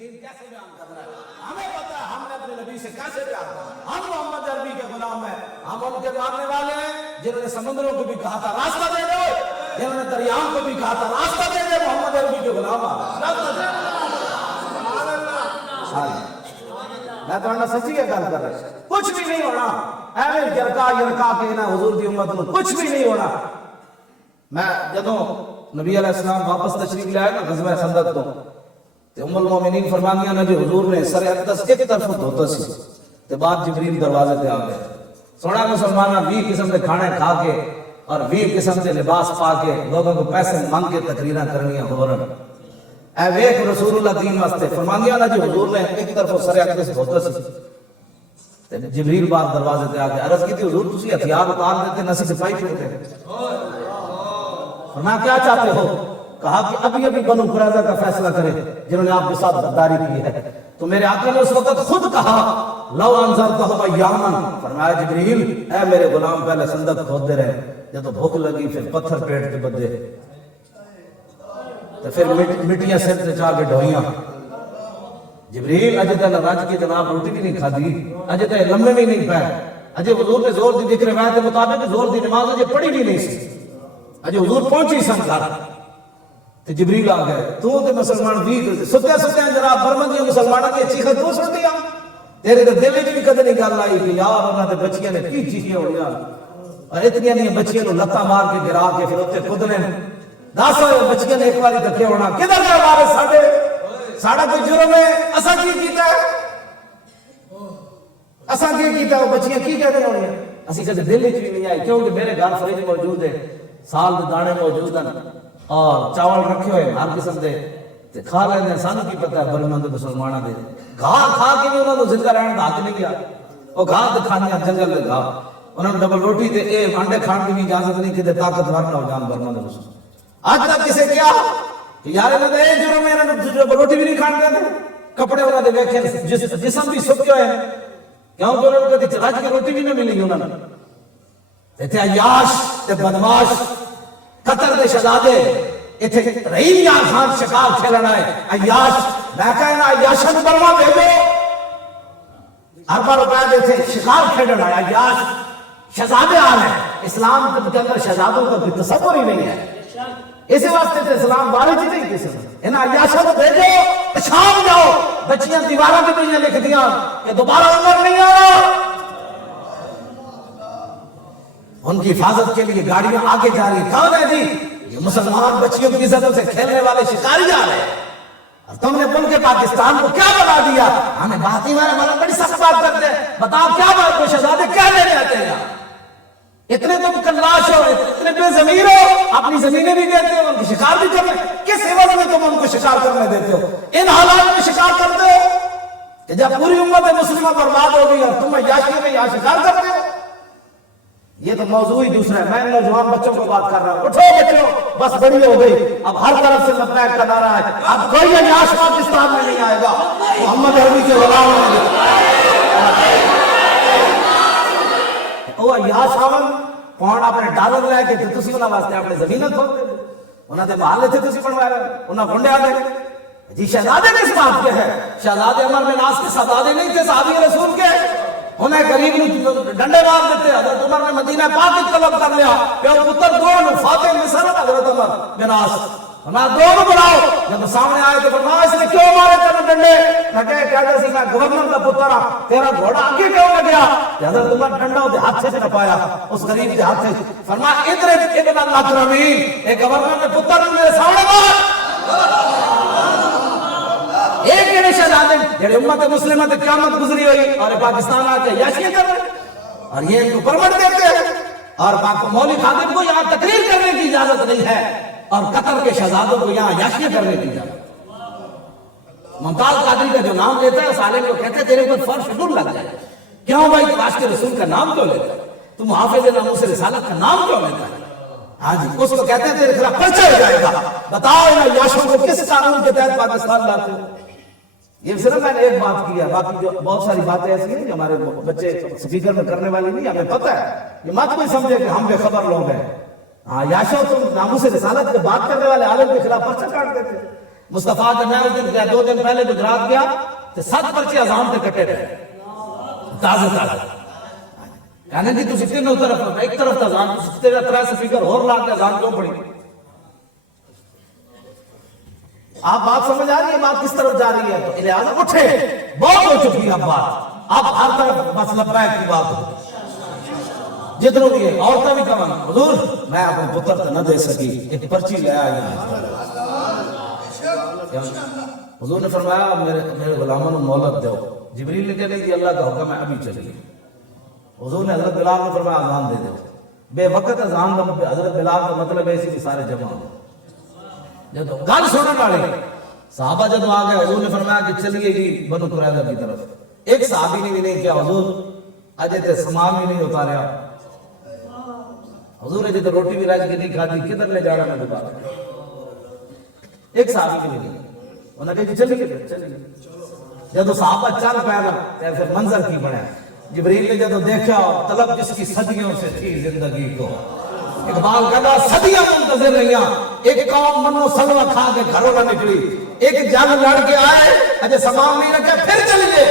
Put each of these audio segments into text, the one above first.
دین کیسے بیان کرنا ہے. ہمیں پتہ ہے ہم نے اپنے نبی سے کیسے پیار کرنا. ہم محمد عربی کے غلام ہیں, ہم ان کے ماننے والے ہیں جنہوں نے سمندروں کو بھی کہا تھا راستہ دے دو, جنہوں نے دریاؤں کو بھی کہا تھا راستہ دے دے. محمد عربی کے غلام راستہ دے. میں تو سچی ہے گل کر رہا, کچھ بھی نہیں ہونا ایویں جرکا یرکا کے نا حضور دی امت میں کچھ بھی نہیں ہونا. میں جدوں نبی علیہ السلام واپس تشریف لے آئے نا غزوہ خندق تو ام المومنین فرمانیاں نے جو حضور نے سر اقدس ایک طرف دھوتا سی تے بعد جبریل دروازے تے آ گئے. سونا مسلمانہ 20 قسم کے کھانے کھا کے اور 20 قسم کے لباس پا کے لوگوں کو پیسے مانگ کے تقریراں کرنیاں ہو رہا. اے ویکھ رسول اللہ دین واسطے فرمانیاں نا جو حضور نے ایک طرف سر اقدس دھوتا سی تے جبریل بعد دروازے تے آ کے عرض کی تھی حضور تسی ہتھیار اتار دیتے نسی سپاہی پھرتے. فرمایا کیا چاہتے ہو؟ کہا کہ ابھی بنو قریظہ کا فیصلہ کرے جنہوں نے آپ کے ساتھ غداری کی ہے. تو میرے آقا نے اس وقت خود کہا لو انذرتہم ایاما, فرمایا جبریل اے میرے غلام پہلے خندق کھودتے رہے, جب تو بھوک لگی پھر پتھر پیٹ کے بدے تو پھر مٹیاں سر سے چاہ کے ڈھوئیاں. جبریل اجے تک رج کے جناب روٹی بھی نہیں کھادی, اجے تک لمبے بھی نہیں پائے, اجے حضور نے زور دی ذکر روایت کے مطابق زور دی نماز اجے پڑھی بھی نہیں سی, اجے حضور پہنچی سن گھر تے جبریل آ گئے. تو تے مسلمان بھی ستے جناب برمندی مسلمانوں کی چیخیں تو سن دیا, تیرے تے دل وچ بھی کدے نہیں گل آئی کہ یار انہاں تے بچیاں نے کی چیخیں ہونیاں اور اتنی نہیں بچیاں نو لتاں مار کے گرا کے پھر اوتے کودنے. دس بچیاں نے ایک باری دکھے ہونا کدھر گئے ہمارے ساڈا کوئی جرم ہے اساں کی کیتا ہے, اساں کی کیتا ہے, بچیاں کی کہتے ہونیاں اسی کدے دل وچ بھی نہیں آئی. کیونکہ میرے گھر فریج موجود ہے, سال دے دانے موجود ہیں اور چاول رکھے ہوئے ہر قسم دے تے کھا لیندے ہیں. سانوں کی پتہ ہے برمند مسلماناں دے گھاہ کھا کے بھی انہاں نوں زندہ رہن دا حق نہیں گیا. وہ گھاہ تے کھانیاں جنگل دے گھاہ, انہاں نوں ڈبل روٹی تے اے انڈے کھان دی بھی اجازت نہیں کہ طاقتور نہ ہو جان برمند مسلمان. آج تک کسے کیا کہ یار انہاں دے جرم انہاں نوں ڈبل روٹی بھی نہیں کھان دے, کپڑے انہاں دے ویکھے جسم بھی سکے ہوئے ہیں کیونکہ انہاں نوں کدی رج کے روٹی بھی نہیں ملی. انہاں نوں ایتھے عیاش تے بدماش قطر دے شہزادے ایتھے رحیم یار خان شکار کھیلنا ہے عیاش. میں کہنا عیاشاں نوں برما بھیجو, ارباں روپے دے تھے شکار کھیلنا ہے عیاش شہزادے آ رہے ہیں. اسلام کے اندر شہزادوں کا کوئی تصور ہی نہیں ہے, اسی واسطے تو اسلام وارث ہی نہیں کسی نے. انہاں عیاشاں کو بھیجو شام جاؤ, بچیاں دیواراں پہ پہ لکھ دیاں کہ دوبارہ عمر نہیں آنا. ان کی حفاظت کے لیے گاڑیاں آگے جا رہی. کون ہے جی؟ یہ مسلمان بچیوں کی عزتوں سے کھیلنے والے شکاری جا رہے ہیں. اور تم نے ملک پاکستان کو کیا بنا دیا؟ ہمیں بات ہی ہمارا بڑی سخت بات کرتے ہیں. بتاؤ کیا بات کو شہزادے کیا لینے آتے ہیں؟ اتنے تم کلاش ہو, اتنے بے ضمیر ہو, اپنی زمینیں بھی دیتے ہو, ان کی شکار بھی کرتے ہو. کس عوض میں تم ان کو شکار کرنے دیتے ہو؟ ان حالات میں شکار کرتے ہو کہ جب پوری امت مسلمہ برباد ہو گئی اور تم عیاشی میں یہاں شکار کرتے ہو. یہ تو موضوع ہی دوسرا ہے. میں نوجوان بچوں کو بات کر رہا ہوں. اٹھو بچوں, بس بڑی ہو گئی, اب ہر طرف سے لبیک کا نعرہ ہے. اب کوئی عیاش پاکستان میں نہیں آئے گا. محمد عربی کے غلام ہوں گے. وہ عیاش آون پاؤنڈ اپنے ڈالر لے کے تے تسی انہاں واسطے اپنے زمیناں کھول دے, انہاں دے محلے تے تسی بنوایا, انہاں گنڈیا دے. جی شہزادے نے اس بات کے ہے, شہزادے عمر بن عاص کے شہزادے نہیں تھے صحابی رسول کے, انہیں قریب ڈنڈے مار دیتے. حضرت عمر نے مدینہ پاک کی طلب کر لیا کہ وہ پتر دونوں فاتح مصر حضرت عمر بن عاص ہمارا دونوں بلاؤ. جب سامنے آئے تو فرمایا اس نے کیوں مارے تینوں ڈنڈے؟ کہتے سی میں گورنر کا پتر ہاں, تیرا گھوڑا آگے کیوں لگیا؟ حضرت عمر ڈنڈا اس ہاتھ سے نپایا, اس غریب کے ہاتھ سے. فرمایا ادھر ابن الاکرمین, ایک گورنر نے پتر میرے سامنے مار. ایک جڑے شہزادے جڑے امت مسلمہ تے قیامت گزری ہوئی اور پاکستان آ کے عیاشیاں کر رہے ہیں اور یہ ان کو پرمٹ دیتے ہیں, اور مولوی خادم کو یہاں تقریر کرنے کی اجازت نہیں ہے, اور قطر کے شہزادوں کو یہاں عیاشیاں کرنے کی اجازت. ممتاز قادری کا جو نام لیتا ہے اس عالم کو کہتے ہیں تیرے اوپر فرض شڈول لگ جائے. کیوں بھائی؟ عاشق رسول کا نام کیوں لیتا ہے؟ تم حافظ ناموس رسالت کا نام کیوں لیتا ہے؟ ہاں جی, اس کو کہتے ہیں تیرے خلاف پرچہ ہو جائے گا. بتاؤ ان عیاشوں کو کس قانون کے تحت پاکستان لاتے ہو؟ یہ صرف میں نے ایک بات کی ہے, باقی جو بہت ساری باتیں ایسی ہیں جو ہمارے بچے سپیکر میں کرنے والی نہیں, ہمیں پتہ ہے. یہ مت کوئی سمجھے کہ ہم بے خبر لوگ ہیں. ہاں یاشو تم ناموس رسالت کے بات کرنے والے عالم کے خلاف پرچہ کاٹ دیتے. مصطفیٰ جب میں اس دن گیا 2 دن پہلے گجرات گیا تو 7 پرچے اذان تے کٹے رہے تازے کہنے جی تسی تینوں طرف ایک طرف اذان تیرا 3 سپیکر اور لا کے اذان کیوں پڑی؟ آپ بات سمجھ آ رہی ہے بات کس طرف جا رہی ہے؟ تو لہٰذا اٹھے، بہت ہو چکی اب بات، اب ہر طرف بس لبیک کی بات ہو جتنوں بھی ہے عورتیں بھی کمان حضور میں اپنے پتر تو نہ دے سکی ایک پرچی لے آئی حضور نے فرمایا میرے غلاموں نے مہلت دو، جبریل نے کہا نہیں اللہ کا حکم ہے ابھی چلیے۔ حضور نے حضرت بلال نے فرمایا اذان دے دو، بے وقت اذان کا حضرت بلال کا مطلب ہے اسی سارے جمع ہو جب گل سننے والے صحابہ جب آ گئے حضور نے فرمایا کہ چلیے جی بنو قریظہ کی طرف۔ ایک صحابی نے بھی نہیں کیا حضور اجے تے سامان بھی نہیں اتاریا، حضور اجے تے روٹی بھی رج کے نہیں کھادی، کدھر لے جا رہا میں دوبارہ؟ ایک صحابی نے بھی نہیں، انہوں نے کہا جی چلیے۔ جب صحابہ چل پایا نا پھر منظر کی بنا، جبریل نے جب دیکھا طلب جس کی صدیوں سے تھی زندگی کو، اقبال کہتا صدیاں منتظر رہیاں، ایک قوم منو سلوہ کھا کے گھروں نہ نکلی، ایک جنگ لڑ کے آئے اجے سامان نہیں رکھا پھر چلی گئے۔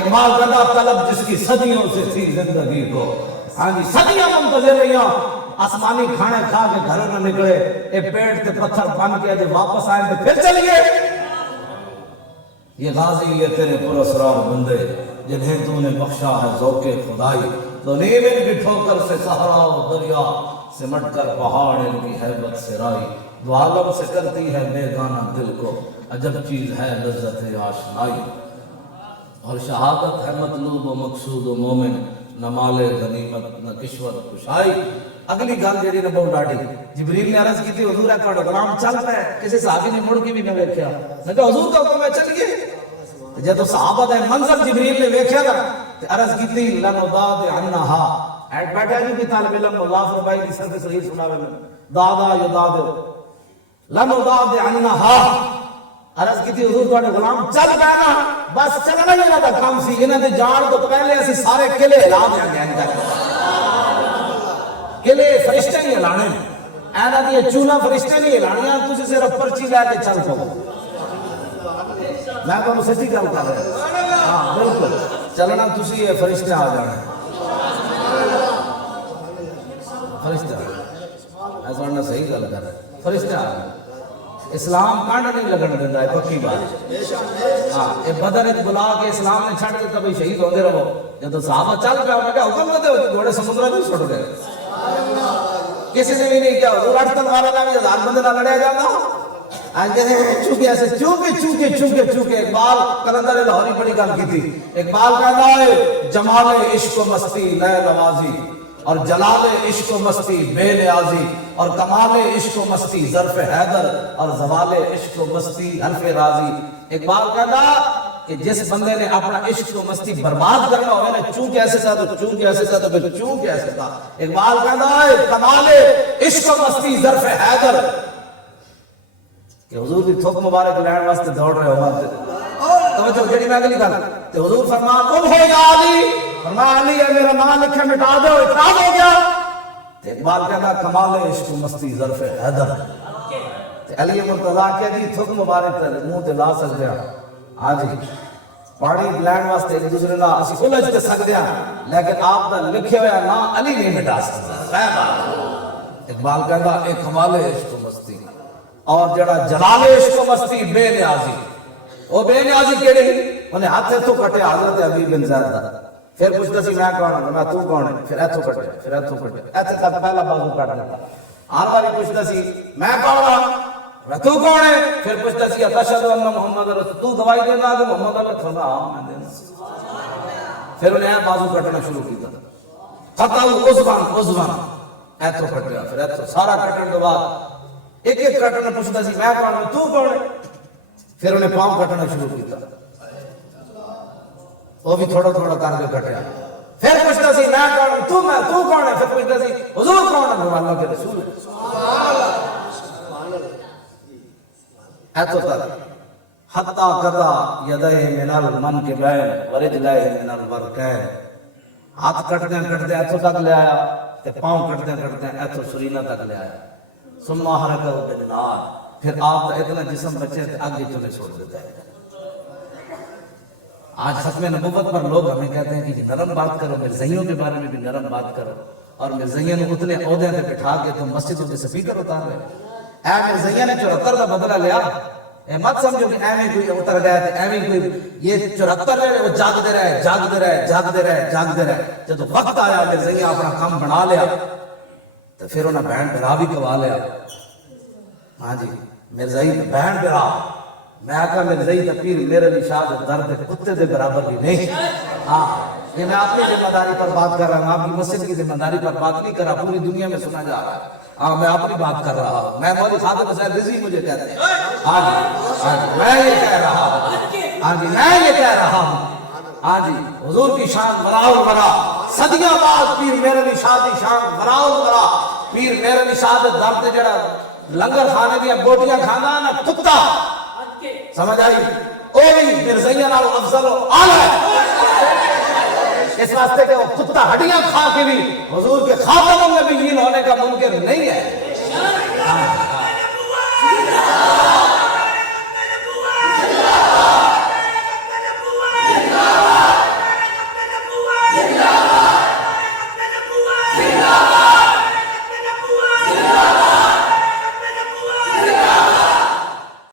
اقبال کہتا طلب جس کی صدیوں سے تھی زندگی کو، ہاں جی صدیاں منتظر رہیاں، آسمانی کھانے کھا کے گھروں نہ نکلے، ایک پیٹ تے پتھر بن کے اجے واپس آئے تو پھر چلی گئے۔ یہ غازی یہ تیرے پراسرار بندے جنہیں تو نے بخشا ہے ذوق خدائی، تو نیم ان کی ٹھوکر سے صحرا و دریا سمٹ کر پہاڑ ان کی حیبت سے رائی، دو عالم سے کرتی ہے بیگانہ دل کو عجب چیز ہے لذت آشنائی، اور شہادت ہے مطلوب و مقصود و مومن نہ مال غنیمت نہ کشور کشائی۔ اگلی گل جیڑی نے بہت ڈاٹی، جبریل نے عرض کی تھی حضور ہے تھوڑا غلام چل پہ، کسی صحابی نے مڑ کے بھی نہ ویکھیا، میں کہا حضور کا حکم ہے چلیے۔ جب صحابہ دا منظر جبریل نے ویکھیا نا تے عرض کی تھی لنوداد عنہا، ایڈ بیٹھا جی بھی طالب علم مظافر بھائی کی سر صحیح سناوے میں دادا یداد لنوداد عنہا، عرض کی تھی حضور تھوڑے غلام چل پہ نا، بس چلنا ہی انہاں دا کام سی، انہاں دے جان تو پہلے اسی سارے قلعے ہلا دیا گیا، قلعے فرشتے نہیں ہلانے، اینا دی چولا فرشتے نہیں ہلانیاں، تسی صرف پرچی لے کے چل پاؤ۔ میں تو سچی گل کر رہا ہاں بالکل چلنا تسی یہ فرشتے آ جانا فرشتے ایسا انہوں نے صحیح گل کر رہا ہے فرشتے آ جانا اسلام کانڈ نہیں لگن دینا ہے پکی بات ہاں یہ بدر ایک بلا کے اسلام نے چھڑ دیتا بھئی شہید ہوتے رہو جب تو صحابہ چل پہ انہوں نے کہا حکم نہ دے گھوڑے سمندرہ نہیں چھوڑ گئے کسی نے بھی نہیں کیا حضور 8 تلواروں نہ بھی 1000 بندے نہ لڑیا جاتا چونکہ ایسے چونکہ اقبال کلندر لاہوری بڑی گل کی تھی اقبال کہتا ہے جمال عشق و مستی لے نوازی اور جلال عشق و مستی بے نیازی اور کمال عشق و مستی ظرف حیدر اور زوال عشق و مستی حرف راضی اقبال کہتا کہ جس بندے نے اپنا عشق و مستی برباد کرنا ہوئے نا چونکہ ایسے تھا تو چونکہ ایسے تھا تو پھر چونکہ ایسے تھا اقبال کہتا ہے کمال عشق و مستی ظرف حیدر کہ حضور دی تھوک مبارک لین واسطے دوڑ رہے ہو توجہ جڑی میں اگلی گل تے حضور فرمان تم ہو یا علی فرمایا علی ہے میرا نام لکھے مٹا دو اعتراض ہو گیا تے اقبال کہتا کمال عشق و مستی ظرف حیدر تے علی مرتضیٰ کہ جی تھوک مبارک تے منہ تے لا سکتے ہیں ہاں جی پاڑی لین واسطے ایک دوسرے لا اسی الجھ تے سکتے ہیں لیکن آپ دا لکھے ہویا نا علی نہیں مٹا سکتا اقبال کہتا ایک کمال عشق و مستی اور جڑا جلال عشق و مستی بے نیازی وہ بے نیازی کیڑے ہی انہیں ہاتھ تو کٹے حضرت حبیب بن زید دا پھر پوچھتا سی میں کون ہوں میں تو کون ہے پھر ایتھو کٹے پھر ایتھو کٹے ایتھے تک پہلا بازو کٹ دیتا ہر باری پوچھتا سی میں کون ہوں میں تو کون ہے پھر پوچھتا سی اتشہد ان محمد رسول تو گواہی دینا کہ محمد علیہ فرمایا ہاں میں دینا پھر انہیں بازو کٹنا شروع کیتا فتح عزوان ایتھو کٹیا پھر ایتھو سارا کٹن کے بعد ایک ایک کٹنا پوچھتا سی میں کون ہوں تو کون ہے پھر انہیں پاؤں کٹنا شروع کیتا وہ بھی تھوڑا تھوڑا کر کے کٹیا پھر پوچھتا سی میں کون ہوں تو کون ہے پھر پوچھتا سی حضور کون ہے اللہ کے رسول ایتو تک حتی قضا یدہ من المن کے بین ورجلہ من الورکین ہاتھ کٹتے ایتو تک لے آیا پاؤں کٹتے ایتو سرینہ تک لے آیا ثم حرکہ بالنار پھر آپ کا اتنا جسم بچے آگے چلے چھوڑ دیتا ہے. آج ختم نبوت پر لوگ ہمیں کہتے ہیں کہ نرم بات کرو، مرزائیوں کے بارے میں بھی نرم بات کرو، اور مرزائیوں نے اتنے عہدے پہ بٹھا کے تم مسجدوں کے سپیکر اتار رہے. اے مرزائیوں نے 74 کا بدلہ لیا. اے مت سمجھو کہ ایویں کوئی اتر گیا تھے، ایویں کوئی یہ 74 رہے وہ جاگتے رہے جاگتے رہے جاگتے رہے جاگتے رہے. جب وقت آیا مرزائیاں اپنا کام بنا لیا تو پھر انہیں بہن بھرا بھی کوا لیا. ہاں جی مرزائی بہن بھرا، میں آقا مرزائی دا پیر میرے نشاد درد کتے دے برابر بھی نہیں. ہاں یہ میں آپ کی ذمہ داری پر بات کر رہا ہوں، آپ کی مسجد کی ذمہ داری پر بات نہیں کر رہا، پوری دنیا میں سنا جا رہا ہے. ہاں میں اپنی بات کر رہا ہوں. میں مولوی خادم حسین رضوی مجھے کہتے ہیں. ہاں جی میں یہ کہہ رہا ہوں، ہاں جی میں یہ کہہ رہا ہوں. ہاں جی حضور کی شان وراء الورا، صدیاں بعد پیر میرے نشاد کی شان وراء الورا. پیر میرے نشاد درد جڑا لنگر کھانے دیا بوٹیاں کھانا نا کتا سمجھ آئی، او بھی مرزائیاں نال افضل و اعلی اس واسطے کہ وہ کتا ہڈیاں کھا کے بھی حضور کے خاتم النبیین ہونے کا منکر نہیں ہے.